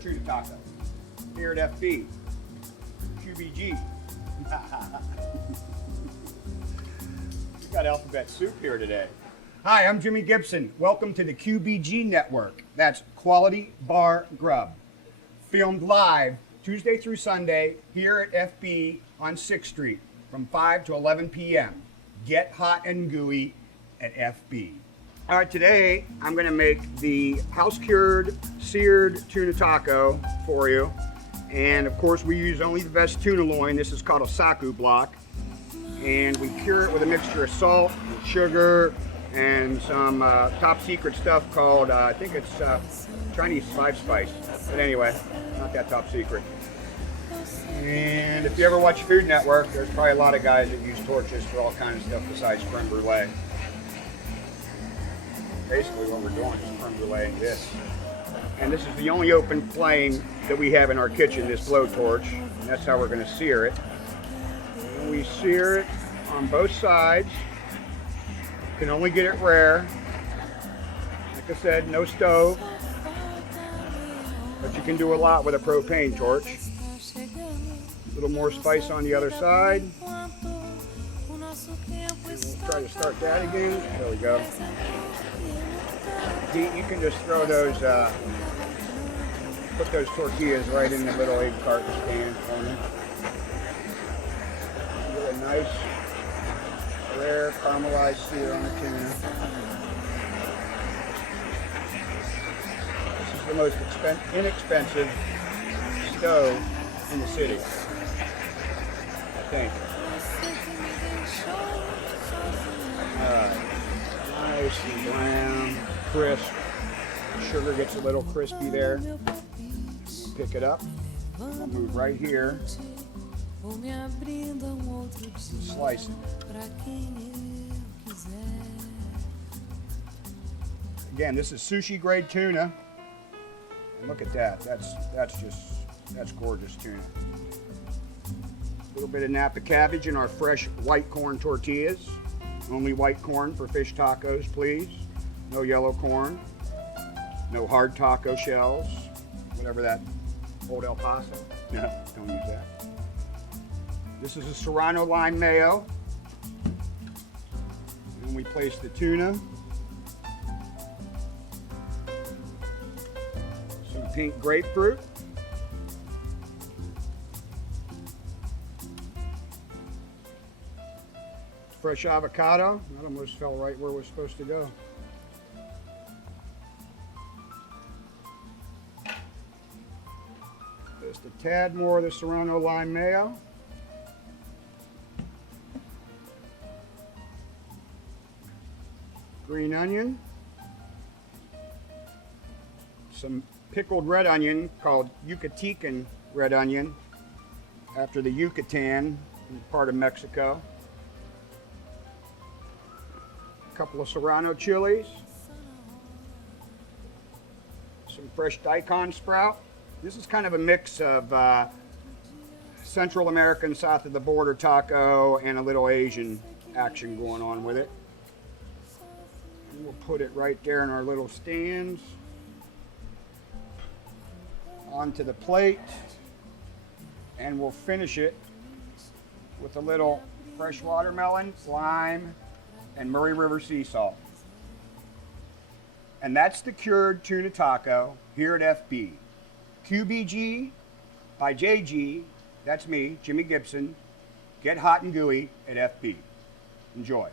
cured tuna taco here at FB. QBG. We got alphabet soup here today. Hi, I'm Jimmy Gibson. Welcome to the QBG Network. That's Quality Bar Grub. Filmed live Tuesday through Sunday here at FB on 6th Street from 5 to 11 p.m. Get hot and gooey at FB. All right, today I'm going to make the house-cured, seared tuna taco for you. And of course, we use only the best tuna loin. This is called a saku block. And we cure it with a mixture of salt, sugar, and some top secret stuff called, I think it's Chinese 5-spice. But anyway, not that top secret. And if you ever watch Food Network, there's probably a lot of guys that use torches for all kinds of stuff besides creme brulee. Basically what we're doing is creme brulee this. And this is the only open flame that we have in our kitchen, this blowtorch. And that's how we're going to sear it. And we sear it on both sides. You can only get it rare. Like I said, no stove. But you can do a lot with a propane torch. A little more spice on the other side. We'll try to start that again. There we go. You can just throw those, put those tortillas right in the little egg carton stand for me. Get a nice, rare caramelized sear on the tuna. This is the most inexpensive stove in the city, I think. Nice and brown, crisp. Sugar gets a little crispy there. Pick it up. I'll move right here. Slice it. Again, this is sushi grade tuna. And look at that. That's gorgeous tuna. A little bit of Napa cabbage in our fresh white corn tortillas. Only white corn for fish tacos, please. No yellow corn. No hard taco shells. Whatever that old El Paso. No, don't use that. This is a Serrano lime mayo. And we place the tuna. Some pink grapefruit. Fresh avocado. That almost fell right where we're supposed to go. Just a tad more of the Serrano lime mayo. Green onion. Some pickled red onion called Yucatecan red onion, after the Yucatan part of Mexico. Couple of Serrano chilies, some fresh daikon sprout. This is kind of a mix of Central American, south of the border taco, and a little Asian action going on with it. And we'll put it right there in our little stands. Onto the plate, and we'll finish it with a little fresh watermelon, lime, and Murray River sea salt. And that's the cured tuna taco here at FB. QBG by JG, that's me, Jimmy Gibson. Get hot and gooey at FB. Enjoy.